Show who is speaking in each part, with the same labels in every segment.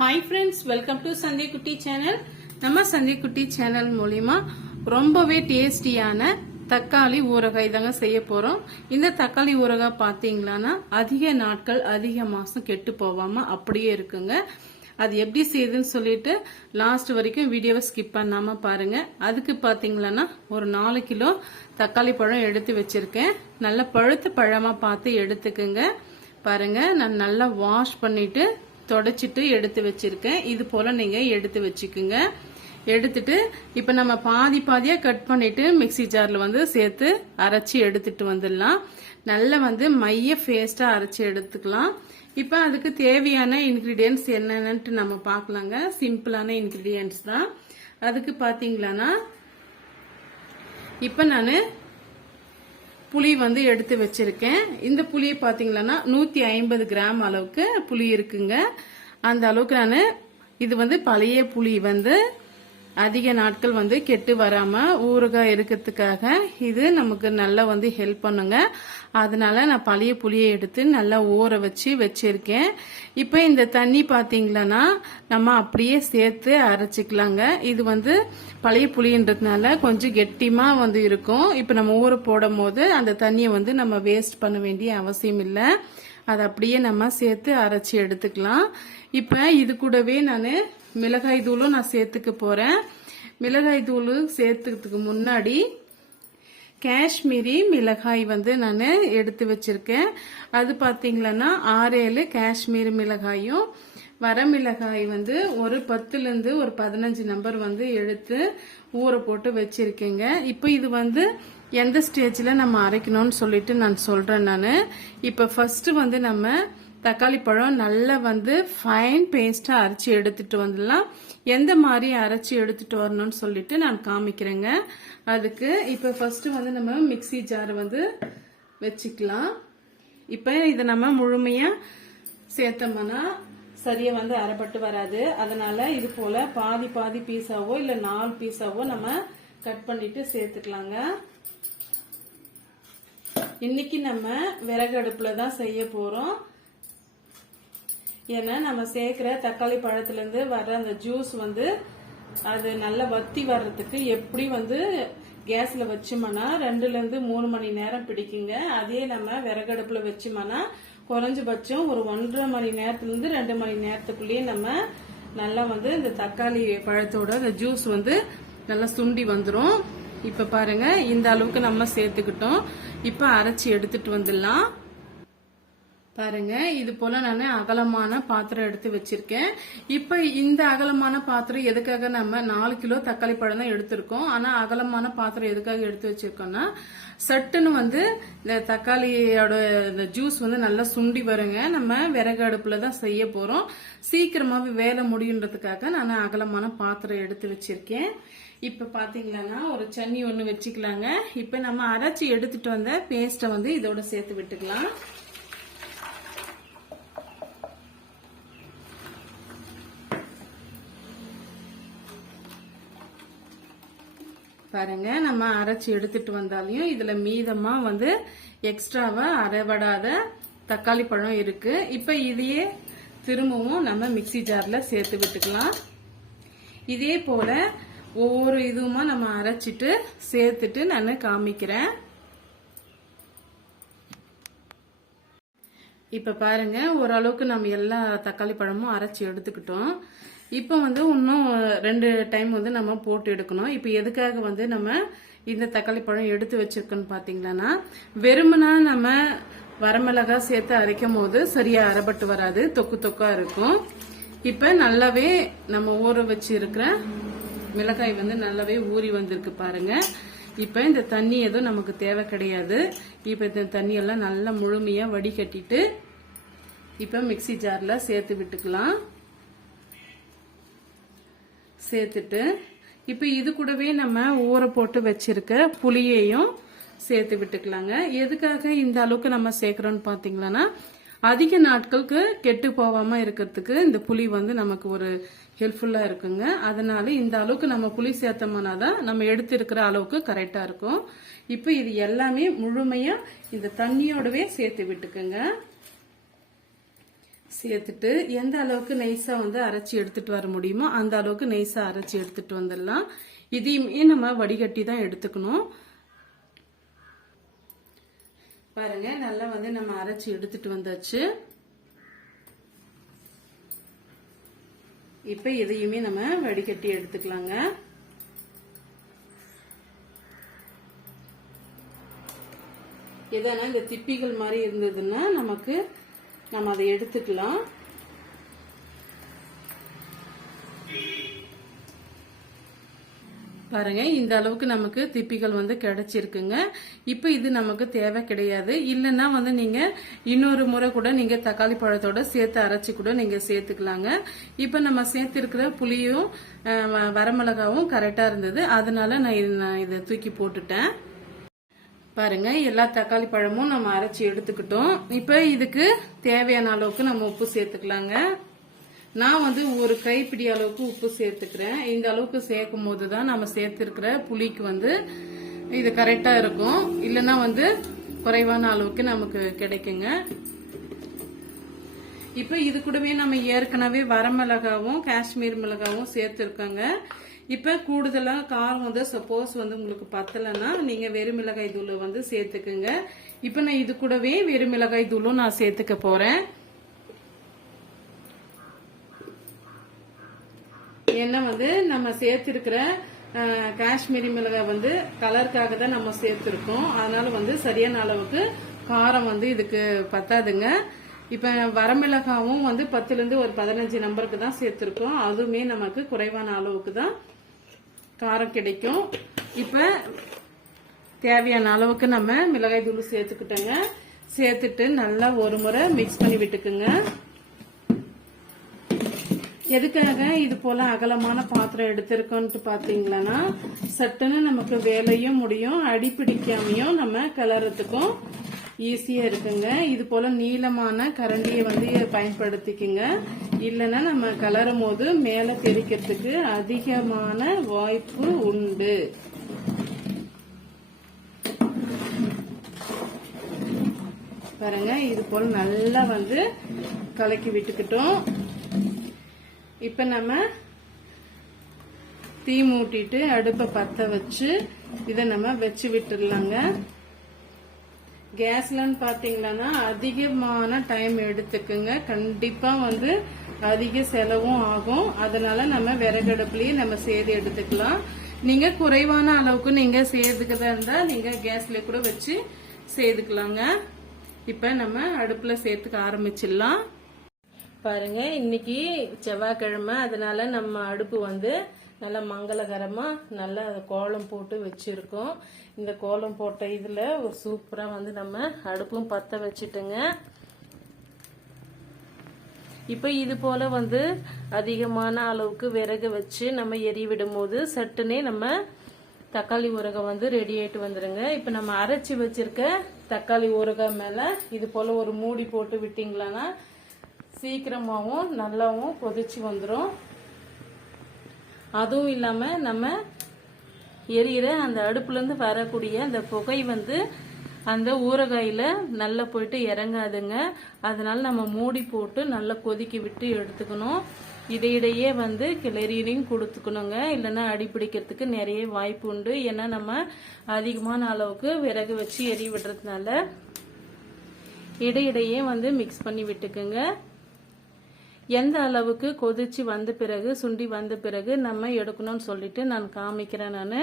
Speaker 1: Hi friends welcome to சந்தை குட்டி channel நம்ம சந்தை குட்டி சேனல் மூலிமா ரொம்பவே டேஸ்டியான தக்காளி ஊறுகாய் தாங்க செய்ய போறோம். இந்த தக்காளி ஊறுகாய் பார்த்தீங்களான்னா அதிக நாட்கள் அதிக மாசம் கெட்டு போகாம அப்படியே இருக்குங்க. அது எப்படி செய்யுதுன்னு சொல்லிட்டு லாஸ்ட் வரைக்கும் வீடியோவை ஸ்கிப் பண்ணாம பாருங்க. அதுக்கு பாத்தீங்களன்னா ஒரு நாலு கிலோ தக்காளி பழம் எடுத்து வச்சிருக்கேன். நல்ல பழுத்த பழமா பார்த்து எடுத்துக்குங்க. பாருங்க நான் நல்லா வாஷ் பண்ணிட்டு தொடச்சிட்டு எடுத்து வச்சிருக்கேன். இது போல நீங்க எடுத்து வச்சுக்குங்க. எடுத்துட்டு இப்ப நம்ம பாதி பாதியா கட் பண்ணிட்டு மிக்ஸி ஜார்ல வந்து சேர்த்து அரைச்சி எடுத்துட்டு வந்துடலாம். நல்லா வந்து மைய ஃபேஸ்ட்டாக அரைச்சி எடுத்துக்கலாம். இப்ப அதுக்கு தேவையான இன்கிரீடியன்ஸ் என்னென்னட்டு நம்ம பார்க்கலாங்க. சிம்பிளான இன்கிரீடியன்ஸ் தான். அதுக்கு பாத்தீங்களான்னா இப்ப நான் புளி வந்து எடுத்து வச்சிருக்கேன். இந்த புளியை பாத்தீங்களன்னா நூத்தி ஐம்பது கிராம் அளவுக்கு புளி இருக்குங்க. அந்த அளவுக்கு நான் இது வந்து பழைய புளி வந்து அதிக நாட்கள் வந்து கெட்டு வராம ஊறுகாய் இருக்கிறதுக்காக இது நமக்கு நல்லா வந்து ஹெல்ப் பண்ணுங்க. அதனால நான் பழைய புளியை எடுத்து நல்லா ஊற வச்சு வச்சிருக்கேன். இப்போ இந்த தண்ணி பாத்தீங்களன்னா நம்ம அப்படியே சேர்த்து அரைச்சிக்கலாங்க. இது வந்து பழைய புளின்றதுனால கொஞ்சம் கெட்டிமாக வந்து இருக்கும். இப்போ நம்ம ஊற போடும் போது அந்த தண்ணியை வந்து நம்ம வேஸ்ட் பண்ண வேண்டிய அவசியம் இல்லை. அதை அப்படியே நம்ம சேர்த்து அரைச்சி எடுத்துக்கலாம். இப்போ இது கூடவே நான் மிளகாய் தூளும் நான் சேர்த்துக்க போறேன். மிளகாய் தூள் சேர்த்துக்கிறதுக்கு முன்னாடி காஷ்மீரி மிளகாய் வந்து நான் எடுத்து வச்சிருக்கேன். அது பார்த்தீங்களன்னா ஆறு ஏழு காஷ்மீரி மிளகாயும் வரமிளகாய் வந்து ஒரு பத்துலேருந்து ஒரு பதினஞ்சு நம்பர் வந்து எடுத்து ஊற போட்டு வச்சுருக்கேங்க. இப்போ இது வந்து எந்த ஸ்டேஜில் நம்ம அரைக்கணும்னு சொல்லிட்டு நான் சொல்கிறேன் நான். இப்போ ஃபஸ்ட்டு வந்து நம்ம தக்காளி பழம் நல்லா வந்து ஃபைன் பேஸ்ட்டாக அரைச்சி எடுத்துட்டு வந்துடலாம். எந்த மாதிரி அரைச்சி எடுத்துட்டு வரணும்னு சொல்லிட்டு நான் காமிக்கிறேங்க. அதுக்கு இப்போ ஃபர்ஸ்ட் வந்து நம்ம மிக்ஸி ஜார் வந்து வச்சுக்கலாம். இப்போ இதை நம்ம முழுமையாக சேர்த்தோம்னா சரியா வந்து அரைப்பட்டு வராது. அதனால இது போல பாதி பாதி பீஸாவோ இல்ல நாலு பீஸாவோ நம்ம கட் பண்ணிட்டு சேர்த்துக்கலாங்க. இன்னைக்கு நம்ம விறகு அடுப்பில் தான் செய்ய போறோம். ஏன்னா நம்ம சேர்க்கிற தக்காளி பழத்துலேருந்து வர்ற அந்த ஜூஸ் வந்து அது நல்லா வத்தி வர்றதுக்கு எப்படி வந்து கேஸில் வச்சோம்னா ரெண்டுலேருந்து மூணு மணி நேரம் பிடிக்குங்க. அதே நம்ம விறகடுப்பில் வச்சோம்னா குறைஞ்சபட்சம் ஒரு ஒன்றரை மணி நேரத்துலேருந்து ரெண்டு மணி நேரத்துக்குள்ளேயே நம்ம நல்லா வந்து இந்த தக்காளி பழத்தோட இந்த ஜூஸ் வந்து நல்லா சுண்டி வந்துடும் இப்போ பாருங்க இந்த அளவுக்கு நம்ம சேர்த்துக்கிட்டோம். இப்போ அரைச்சி எடுத்துட்டு வந்துடலாம். பாருங்க இது போல நான் அகலமான பாத்திரம் எடுத்து வச்சிருக்கேன். இப்ப இந்த அகலமான பாத்திரம் எதுக்காக நம்ம நாலு கிலோ தக்காளி பழம் தான் எடுத்திருக்கோம். ஆனா அகலமான பாத்திரம் எதுக்காக எடுத்து வச்சிருக்கோம்னா சட்டுன்னு வந்து இந்த தக்காளியோட இந்த ஜூஸ் வந்து நல்லா சுண்டி வருங்க. நம்ம விறகு அடுப்புல தான் செய்ய போறோம். சீக்கிரமாவே வேலை முடியுன்றதுக்காக நான் அகலமான பாத்திரம் எடுத்து வச்சிருக்கேன். இப்ப பாத்தீங்கன்னா ஒரு சன்னி ஒண்ணு வச்சுக்கலாங்க. இப்ப நம்ம அரைச்சி எடுத்துட்டு வந்த பேஸ்ட்டை வந்து இதோட சேர்த்து விட்டுக்கலாம். பாருங்க. நம்ம அரைச்சி எடுத்துட்டு வந்தாலையும் இதுல மீதமா வந்து எக்ஸ்ட்ராவா அரைபடாத தக்காளி பழம் இருக்கு. இப்ப இதையே திரும்பவும் நம்ம மிக்ஸி ஜார்ல சேர்த்து விட்டுக்கலாம். இதே போல ஒவ்வொரு இதுவுமா நம்ம அரைச்சிட்டு சேர்த்துட்டு நான் காமிக்கிறேன். இப்ப பாருங்க ஓரளவுக்கு நம்ம எல்லா தக்காளி பழமும் அரைச்சி எடுத்துக்கிட்டோம். இப்போ வந்து இன்னும் ரெண்டு டைம் வந்து நம்ம போட்டு எடுக்கணும். இப்போ எதுக்காக வந்து நம்ம இந்த தக்காளி பழம் எடுத்து வச்சிருக்கோன்னு பாத்தீங்கன்னா வெறுமனா நம்ம வரமிளகா சேர்த்து அரைக்கும் போது சரியா அரைபட்டு வராது தொக்கு தொக்கா இருக்கும். இப்ப நல்லாவே நம்ம ஊற வச்சு இருக்கிற மிளகாய் வந்து நல்லாவே ஊறி வந்திருக்கு பாருங்க. இப்ப இந்த தண்ணி எதுவும் நமக்கு தேவை கிடையாது. இப்ப இந்த தண்ணி எல்லாம் நல்லா முழுமையா வடிகட்டிட்டு இப்ப மிக்ஸி ஜார்ல சேர்த்து விட்டுக்கலாம். சேர்த்துட்டு இப்போ இது கூடவே நம்ம ஊற போட்டு வச்சிருக்க புளியையும் சேர்த்து விட்டுக்கலாங்க. எதுக்காக இந்த அளவுக்கு நம்ம சேர்க்கிறோம்னு பார்த்தீங்களன்னா அதிக நாட்களுக்கு கெட்டு போகாமல் இருக்கிறதுக்கு இந்த புளி வந்து நமக்கு ஒரு ஹெல்ப்ஃபுல்லாக இருக்குங்க. அதனால இந்த அளவுக்கு நம்ம புளி சேர்த்தோம்னா தான் நம்ம எடுத்துருக்கிற அளவுக்கு கரெக்டாக இருக்கும். இப்போ இது எல்லாமே முழுமையாக இந்த தண்ணியோடவே சேர்த்து விட்டுக்குங்க. சேர்த்துட்டு எந்த அளவுக்கு நைஸா வந்து அரைச்சி எடுத்துட்டு வர முடியுமோ அந்த அளவுக்கு நைஸா அரைச்சி எடுத்துட்டு வந்துடலாம். இதையுமே நம்ம வடிகட்டி தான் எடுத்துக்கணும். பாருங்க நல்லா வந்து நம்ம அரைச்சி எடுத்துட்டு வந்தாச்சு. இப்ப இதையுமே நம்ம வடிகட்டி எடுத்துக்கலாங்க. எதனா இந்த திப்பிகள் மாதிரி இருந்ததுன்னா நமக்கு நம்ம அதை எடுத்துக்கலாம். பாருங்க இந்த அளவுக்கு நமக்கு திப்பிகள் வந்து கிடைச்சிருக்குங்க. இப்போ இது நமக்கு தேவை கிடையாது. இல்லைன்னா வந்து நீங்க இன்னொரு முறை கூட நீங்க தக்காளி பழத்தோட சேர்த்து அரைச்சி கூட நீங்க சேர்த்துக்கலாங்க. இப்போ நம்ம சேர்த்திருக்கிற புளியும் வரமிளகாவும் கரெக்டா இருந்தது. அதனால நான் இதை தூக்கி போட்டுட்டேன். பாருங்க எல்லா தக்காளி பழமும் நம்ம அரைச்சி எடுத்துக்கிட்டோம். இப்போ இதுக்கு தேவையான அளவுக்கு நம்ம உப்பு சேர்த்துக்கலாங்க. நான் வந்து ஒரு கைப்பிடி அளவுக்கு உப்பு சேர்த்துக்கிறேன். இந்த அளவுக்கு சேர்க்கும் போது தான் நம்ம சேர்த்துருக்கிற புளிக்கு வந்து இது கரெக்டா இருக்கும். இல்லைன்னா வந்து குறைவான அளவுக்கு நமக்கு கிடைக்குங்க. இப்போ இது கூடவே நம்ம ஏற்கனவே வரமிளகாவும் காஷ்மீர் மிளகாவும் சேர்த்துருக்கோங்க. இப்போ கூடுதலாக காரம் வந்து சப்போஸ் வந்து உங்களுக்கு பத்தலைன்னா நீங்கள் வெறும் மிளகாய் தூள் வந்து சேர்த்துக்குங்க. இப்போ நான் இது கூடவே வெறும் மிளகாய் தூளும் நான் சேர்த்துக்க போகிறேன் ஏன்னா வந்து நம்ம சேர்த்துருக்கிற காஷ்மீரி மிளகாய் வந்து கலருக்காக தான் நம்ம சேர்த்துருக்கோம். அதனால வந்து சரியான அளவுக்கு காரம் வந்து இதுக்கு பத்தாதுங்க. இப்போ வரமிளகாவும் வந்து பத்துலேருந்து ஒரு பதினஞ்சு நம்பருக்கு தான் சேர்த்துருக்கோம். அதுவுமே நமக்கு குறைவான அளவுக்கு தான் காரம் கிடைக்கும். இப்ப தேவையான அளவுக்கு நம்ம மிளகாய் தூள் சேர்த்துக்கிட்டோங்க. சேர்த்துட்டு நல்லா ஒரு முறை மிக்ஸ் பண்ணி விட்டுக்குங்க. எதுக்காக இது போல அகலமான பாத்திரம் எடுத்திருக்கோன்ட்டு பாத்தீங்களன்னா சட்டுன்னு நமக்கு வேலையும் முடியும் அடி பிடிக்காமையும் நம்ம கிளறதுக்கும் ஈஸியா இருக்குங்க. இது போல நீளமான கரண்டியை வந்து பயன்படுத்திக்குங்க. இல்லைன்னா நம்ம கலரும் போது மேலே தெரிக்கிறதுக்கு அதிகமான வாய்ப்பு உண்டு. பாருங்க இது போல் நல்லா வந்து கலக்கி விட்டுக்கிட்டோம். இப்போ நம்ம தீ மூட்டிட்டு அடுப்பை பற்ற வச்சு இதை நம்ம வச்சு விட்டுடலாங்க. கேஸ்லன்னு பாத்தீங்கன்னா அதிகமான டைம் எடுத்துக்குங்க. கண்டிப்பா வந்து அதிக செலவும் ஆகும். அதனால நம்ம விறகடுப்புலயே நம்ம சேர்த்து எடுத்துக்கலாம். நீங்க குறைவான அளவுக்கு நீங்க சேர்த்துக்கிறதா இருந்தா நீங்க கேஸ்ல கூட வச்சு சேர்த்துக்கலாங்க இப்ப நம்ம அடுப்புல சேர்த்துக்க ஆரம்பிச்சிடலாம். பாருங்க இன்னைக்கு செவ்வாய்க்கிழமை. அதனால நம்ம அடுப்பு வந்து நல்லா மங்களகரமாக நல்லா கோலம் போட்டு வச்சுருக்கோம். இந்த கோலம் போட்ட இதில் ஒரு சூப்பராக வந்து நம்ம அடுப்பும் பற்ற வச்சுட்டுங்க. இப்போ இது போல் வந்து அதிகமான அளவுக்கு விறகு வச்சு நம்ம எரி போது சட்டுனே நம்ம தக்காளி ஊறுகாய் வந்து ரெடி ஆகிட்டு வந்துடுங்க இப்போ நம்ம அரைச்சி வச்சிருக்க தக்காளி ஊறுகாய் மேலே இது போல் ஒரு மூடி போட்டு விட்டிங்களான்னா சீக்கிரமாகவும் நல்லாவும் கொதிச்சு வந்துடும் அதுவும் இல்லாம நம்ம எரியிற அந்த அடுப்புல இருந்து வரக்கூடிய அந்த புகை வந்து அந்த ஊறுகாயில நல்லா போயிட்டு இறங்காதுங்க. அதனால நம்ம மூடி போட்டு நல்லா கொதிக்க விட்டு எடுத்துக்கணும். இடையிடையே வந்து கிளறியும் கொடுத்துக்கணுங்க. இல்லைன்னா அடி பிடிக்கிறதுக்கு நிறைய வாய்ப்பு உண்டு. ஏன்னா நம்ம அதிகமான அளவுக்கு விறகு வச்சு எரி விடுறதுனால இடையிடையே வந்து மிக்ஸ் பண்ணி விட்டுக்குங்க. எந்த அளவுக்கு கொதிச்சு வந்த பிறகு சுண்டி வந்த பிறகு நம்ம எடுக்கணும்னு சொல்லிட்டு நான் காமிக்கிறேன் நான்.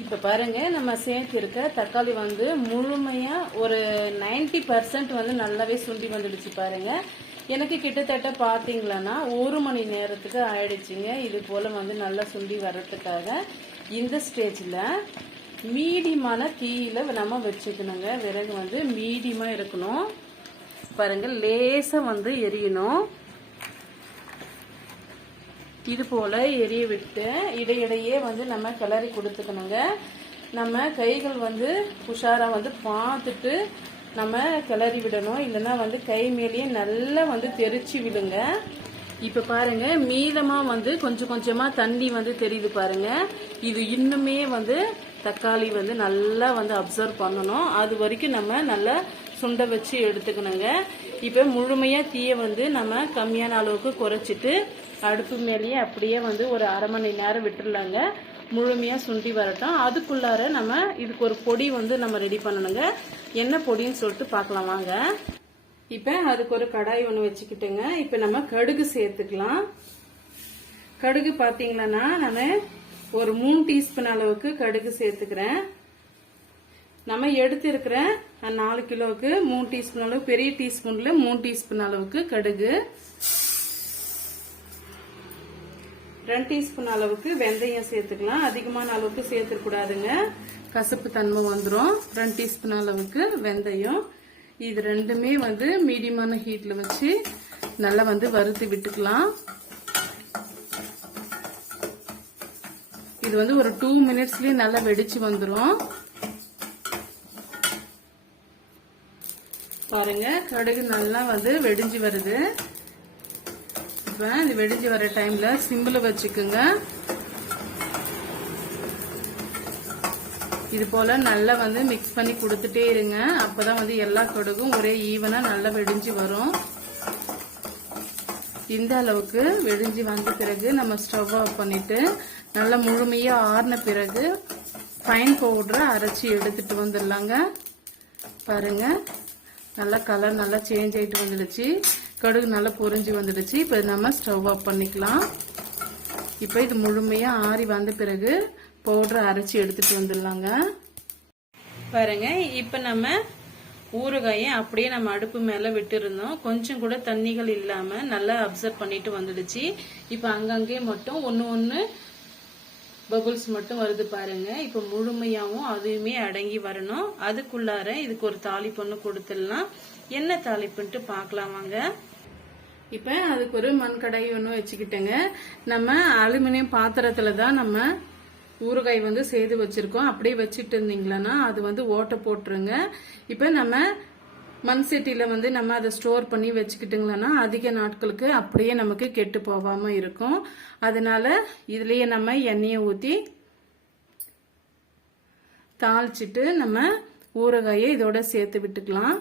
Speaker 1: இப்ப பாருங்க நம்ம சேர்த்திருக்க தக்காளி வந்து முழுமையா ஒரு 90% பர்சன்ட் வந்து நல்லாவே சுண்டி வந்துடுச்சு பாருங்க. எனக்கு கிட்டத்தட்ட பாத்தீங்களன்னா ஒரு மணி நேரத்துக்கு ஆயிடுச்சுங்க. இது போல வந்து நல்லா சுண்டி வர்றதுக்காக இந்த ஸ்டேஜ்ல மீடியமான தீயில நம்ம வச்சுக்கணுங்க. விறகு வந்து மீடியமா இருக்கணும். பாருங்க லேசா வந்து எரியணும். இது போல எரிய விட்டு இடையிடையே வந்து நம்ம கிளறி கொடுத்துக்கணுங்க. நம்ம கைகள் வந்து உஷாரா வந்து பார்த்துட்டு நம்ம கிளறி விடணும். இல்லைன்னா வந்து கை மேலேயே நல்லா வந்து தெரிச்சு விடுங்க. இப்ப பாருங்க மீதமா வந்து கொஞ்சம் கொஞ்சமா தண்ணி வந்து தெரியுது பாருங்க. இது இன்னுமே வந்து தக்காளி வந்து நல்லா வந்து அப்சர்வ் பண்ணணும். அது வரைக்கும் நம்ம நல்லா சுண்டை வச்சு எடுத்துக்கணுங்க. இப்போ முழுமையாக தீயை வந்து நம்ம கம்மியான அளவுக்கு குறைச்சிட்டு அடுப்பு மேலேயே அப்படியே வந்து ஒரு அரை மணி நேரம் விட்டுடலாங்க முழுமையாக சுண்டி வரட்டும். அதுக்குள்ளார நம்ம இதுக்கு ஒரு பொடி வந்து நம்ம ரெடி பண்ணணுங்க. என்ன பொடின்னு சொல்லிட்டு பார்க்கலாம் வாங்க. இப்போ அதுக்கு ஒரு கடாய் ஒன்று வச்சுக்கிட்டுங்க. இப்போ நம்ம கடுகு சேர்த்துக்கலாம். கடுகு பார்த்தீங்களன்னா நான் ஒரு மூணு டீஸ்பூன் அளவுக்கு கடுகு சேர்த்துக்கிறேன். நம்ம எடுத்திருக்கிற நாலு கிலோவுக்கு மூணு டீஸ்பூன் அளவு பெரிய டீஸ்பூன்ல மூணு டீஸ்பூன் அளவுக்கு கடுகு. ரெண்டு டீஸ்பூன் அளவுக்கு வெந்தயம் சேர்த்துக்கலாம். அதிகமான அளவுக்கு சேர்த்துக்கூடாதுங்க. கசப்பு தன்மை வந்துடும் ரெண்டு டீஸ்பூன் அளவுக்கு வெந்தயம். இது ரெண்டுமே வந்து மீடியமான ஹீட்டில் வச்சு நல்லா வந்து வறுத்து விட்டுக்கலாம். இது வந்து ஒரு டூ மினிட்ஸ்லேயே நல்லா வெடிச்சு வந்துடும் பாருங்க கடுகு நல்லா வந்து வெடிஞ்சு வருது. இப்போ இது வெடிஞ்சு வர டைம்ல சிம்பிள் வச்சுக்குங்க. இது போல நல்லா வந்து மிக்ஸ் பண்ணி கொடுத்துட்டே இருங்க. அப்பதான் வந்து எல்லா கடுகும் ஒரே ஈவனா நல்லா வெடிஞ்சு வரும். இந்த அளவுக்கு வெடிஞ்சு வந்த பிறகு நம்ம ஸ்டவ் ஆஃப் பண்ணிட்டு நல்லா முழுமையா ஆறின பிறகு ஃபைன் பவுடரை அரைச்சி எடுத்துட்டு வந்துடலாங்க. பாருங்க. நல்லா கலர் நல்லா சேஞ்ச் ஆகிட்டு வந்துடுச்சு. கடுகு நல்லா பொறிஞ்சு வந்துடுச்சு. இப்போ நம்ம ஸ்டவ் ஆஃப் பண்ணிக்கலாம். இப்போ இது முழுமையாக ஆறி வந்த பிறகு பவுடரை அரைச்சி எடுத்துட்டு வந்துடலாங்க. பாருங்க இப்போ நம்ம ஊறுகாயை அப்படியே நம்ம அடுப்பு மேலே விட்டுருந்தோம். கொஞ்சம் கூட தண்ணிகள் இல்லாமல் நல்லா அப்சர்வ் பண்ணிட்டு வந்துடுச்சு. இப்போ அங்கங்கே மட்டும் ஒன்று ஒன்று பபுள்ஸ் மட்டும் வருது பாருங்க. இப்போ முழுமையாவும் அதுவுமே அடங்கி வரணும். அதுக்குள்ளார இதுக்கு ஒரு தாளிப்பொண்ணு ஒன்று கொடுத்துடலாம். என்ன தாளிப்புன்ட்டு பார்க்கலாம் வாங்க. இப்போ அதுக்கு ஒரு மண் கடாய் ஒன்று வச்சுக்கிட்டேங்க. நம்ம அலுமினியம் பாத்திரத்தில் தான் நம்ம ஊறுகாய் வந்து செய்து வச்சிருக்கோம். அப்படியே வச்சுட்டு இருந்தீங்களன்னா அது வந்து ஓட்டை போட்டுருங்க. இப்போ நம்ம மண் சட்டியில் வந்து நம்ம அதை ஸ்டோர் பண்ணி வச்சுக்கிட்டுங்களன்னா அதிக நாட்களுக்கு அப்படியே நமக்கு கெட்டு போகாம இருக்கும். அதனால் இதுலேயே நம்ம எண்ணெயை ஊற்றி தாளிச்சிட்டு நம்ம ஊறுகாயை இதோட சேர்த்து விட்டுக்கலாம்.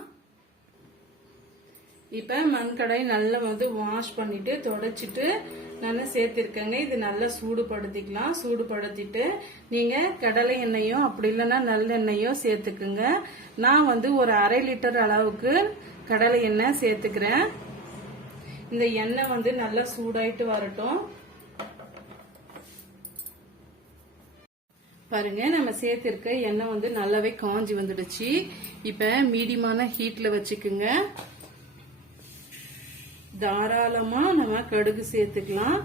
Speaker 1: இப்போ மண்கடாய் நல்லா வந்து வாஷ் பண்ணிட்டு தொடச்சிட்டு நல்லா சேர்த்திருக்கேங்க. இது நல்லா சூடுபடுத்திக்கலாம். சூடுபடுத்திட்டு நீங்கள் கடலை எண்ணெயும் அப்படி இல்லைன்னா நல்லெண்ணெயோ சேர்த்துக்குங்க. நான் வந்து ஒரு அரை லிட்டர் அளவுக்கு கடலை எண்ணெய் சேர்த்துக்கிறேன். இந்த எண்ணெய் வந்து நல்லா சூடாயிட்டு வரட்டும். பாருங்க நம்ம சேர்த்திருக்க எண்ணெய் வந்து நல்லாவே காஞ்சி வந்துடுச்சு. இப்ப மீடியமான ஹீட்ல வச்சுக்குங்க. தாராளமா நம்ம கடுகு சேர்த்துக்கலாம்.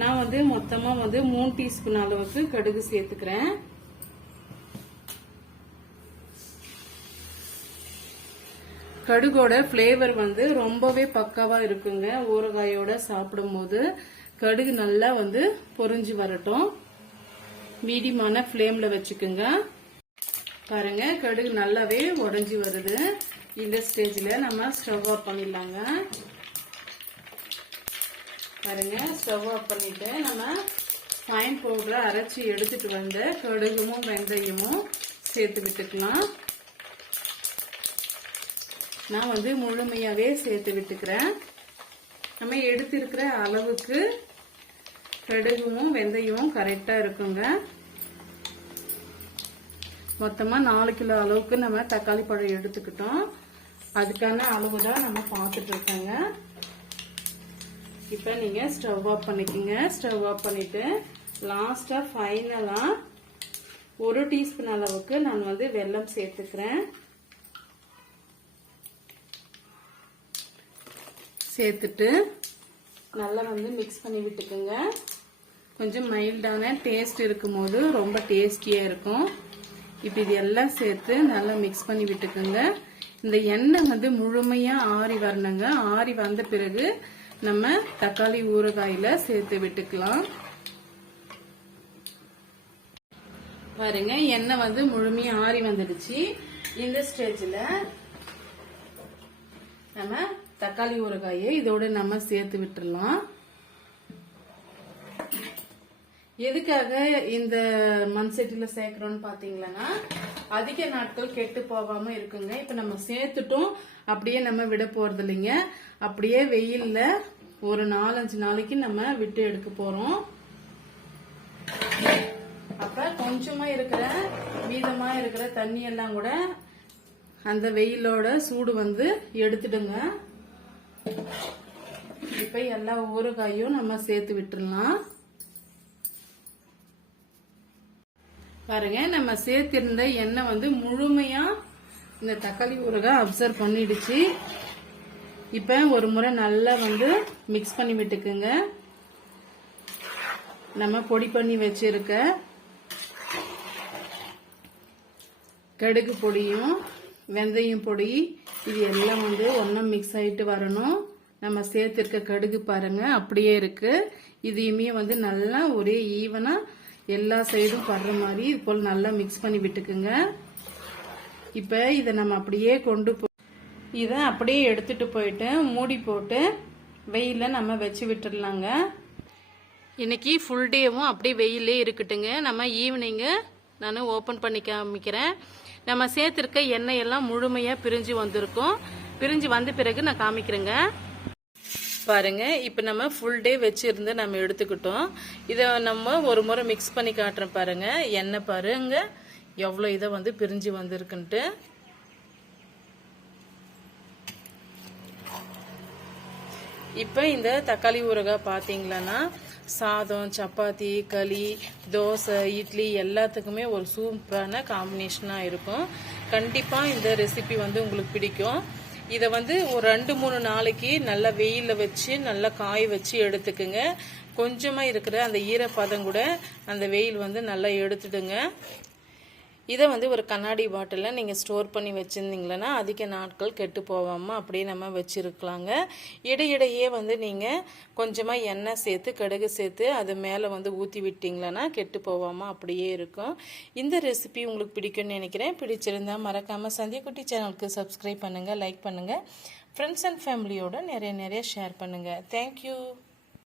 Speaker 1: நான் வந்து மொத்தமா வந்து மூணு டீஸ்பூன் அளவுக்கு கடுகு சேர்த்துக்கிறேன். கடுகோட ஃப்ளேவர் வந்து ரொம்பவே பக்காவா இருக்குங்க. ஊறுகாயோட சாப்பிடும்போது கடுகு நல்லா வந்து பொறிஞ்சு வரட்டும். மீடியமான ஃப்ளேம்ல வச்சுக்கோங்க. பாருங்க கடுகு நல்லாவே உடஞ்சி வருது. இந்த ஸ்டேஜ்ல நம்ம ஸ்டவ் ஆஃப் பண்ணிடலாங்க. பாருங்க ஸ்டவ் ஆஃப் பண்ணிட்டு நம்ம ஃபைன் பவுடரை அரைச்சி எடுத்துட்டு வந்த கடுகுமும் வெந்தயமும் சேர்த்து விட்டுக்கலாம். நான் வந்து முழுமையாகவே சேர்த்து விட்டுக்கிறேன். நம்ம எடுத்திருக்கிற அளவுக்கு கடுகும் வெந்தயமும் கரெக்டாக இருக்குங்க. மொத்தமாக நாலு கிலோ அளவுக்கு நம்ம தக்காளி பழம் எடுத்துக்கிட்டோம். அதுக்கான அளவு தான் நம்ம பார்த்துட்டு இருக்கோங்க. இப்போ நீங்க ஸ்டவ் ஆஃப் பண்ணிக்கோங்க. ஸ்டவ் ஆஃப் பண்ணிட்டு லாஸ்டா ஃபைனலா ஒரு டீஸ்பூன் அளவுக்கு நான் வந்து வெல்லம் சேர்த்துக்கிறேன். சேர்த்துட்டு நல்லா வந்து மிக்ஸ் பண்ணி விட்டுக்குங்க. கொஞ்சம் மைல்டான டேஸ்ட் இருக்கும்போது ரொம்ப டேஸ்டியாக இருக்கும். இப்போ இது எல்லாம் சேர்த்து நல்லா மிக்ஸ் பண்ணி விட்டுக்குங்க. இந்த எண்ணெய் வந்து முழுமையாக ஆறி வரணுங்க. ஆறி வந்த பிறகு நம்ம தக்காளி ஊறுகாயில சேர்த்து விட்டுக்கலாம். பாருங்க எண்ணெய் வந்து முழுமையா ஆறி வந்துடுச்சு. இந்த ஸ்டேஜ்ல நம்ம தக்காளி ஊறுகாயை இதோட நம்ம சேர்த்து விட்டுறலாம். எதுக்காக இந்த மண் சட்டியில சேர்க்கிறோம்னு பாத்தீங்களன்னா அதிக நாட்கள் கெட்டு போகாம இருக்குங்க. இப்ப நம்ம சேர்த்துட்டும். அப்படியே நம்ம விட போறது இல்லைங்க. அப்படியே வெயில்ல ஒரு நாலஞ்சு நாளைக்கு நம்ம விட்டு எடுக்க போறோம். அப்ப கொஞ்சமா இருக்கிற மீதமா இருக்கிற தண்ணி எல்லாம் கூட அந்த வெயிலோட சூடு வந்து எடுத்துடுங்க. இப்ப எல்லா ஊறுகாயும் நம்ம சேர்த்து விட்டுடலாம் பாருங்க நம்ம சேர்த்திருந்த எண்ணெய் வந்து முழுமையா இந்த தக்காளி ஊறுகாய் அப்சர்வ் பண்ணிடுச்சு. இப்ப ஒரு முறை நல்லா வந்து மிக்ஸ் பண்ணி விட்டுக்குங்க. நம்ம பொடி பண்ணி வச்சிருக்க கடுகு பொடியும் வெந்தயம் பொடி இது எல்லாம் வந்து ஒன்றா மிக்ஸ் ஆயிட்டு வரணும். நம்ம சேர்த்திருக்க கடுகு பாருங்க அப்படியே இருக்கு. இதையுமே வந்து நல்லா ஒரே ஈவனா எல்லா சைடும் படுற மாதிரி இது போல் நல்லா மிக்ஸ் பண்ணி விட்டுக்குங்க. இப்போ இதை நம்ம அப்படியே கொண்டு போ இதை அப்படியே எடுத்துகிட்டு போயிட்டு மூடி போட்டு வெயிலில் நம்ம வச்சு விட்டுடலாங்க இன்றைக்கி ஃபுல் டேவும் அப்படியே வெயிலே இருக்கட்டுங்க. நம்ம ஈவினிங்கு நான் ஓப்பன் பண்ணி காமிக்கிறேன். நம்ம சேர்த்துருக்க எண்ணெய் எல்லாம் முழுமையாக பிரிஞ்சு வந்திருக்கும். பிரிஞ்சு வந்த பிறகு நான் காமிக்கிறேங்க. பாருங்க. இப்போ நம்ம ஃபுல் டே வச்சிருந்து நம்ம எடுத்துக்கிட்டோம். இதை நம்ம ஒரு முறை மிக்ஸ் பண்ணி காட்டுறோம் பாருங்க. எண்ணெய் பாருங்க. எவ்வளோ இதை வந்து பிரிஞ்சு வந்திருக்குன்ட்டு. இப்போ இந்த தக்காளி ஊறுகாய் பார்த்தீங்களன்னா சாதம் சப்பாத்தி களி தோசை இட்லி எல்லாத்துக்குமே ஒரு சூப்பரான காம்பினேஷனாக இருக்கும். கண்டிப்பாக இந்த ரெசிபி வந்து உங்களுக்கு பிடிக்கும். இதை வந்து ஒரு ரெண்டு மூணு நாளைக்கு நல்லா வெயிலில் வச்சு நல்லா காய வச்சு எடுத்துக்குங்க. கொஞ்சமாக இருக்கிற அந்த ஈரப்பதம் கூட அந்த வெயில் வந்து நல்லா எடுத்துடுங்க. இதை வந்து ஒரு கண்ணாடி பாட்டிலில் நீங்கள் ஸ்டோர் பண்ணி வச்சுருந்தீங்களன்னா அதிக நாட்கள் கெட்டு போகாமல் அப்படியே நம்ம வச்சுருக்கலாங்க. இடையிடையே வந்து நீங்கள் கொஞ்சமாக எண்ணெய் சேர்த்து கடுகு சேர்த்து அது மேலே வந்து ஊற்றி விட்டிங்களன்னா கெட்டு போகாமல் அப்படியே இருக்கும். இந்த ரெசிபி உங்களுக்கு பிடிக்கும்னு நினைக்கிறேன். பிடிச்சிருந்தா மறக்காமல் சந்தியக்குட்டி சேனலுக்கு சப்ஸ்கிரைப் பண்ணுங்கள் லைக் பண்ணுங்கள் ஃப்ரெண்ட்ஸ் அண்ட் ஃபேமிலியோடு நிறைய நிறைய ஷேர் பண்ணுங்கள் தேங்க்யூ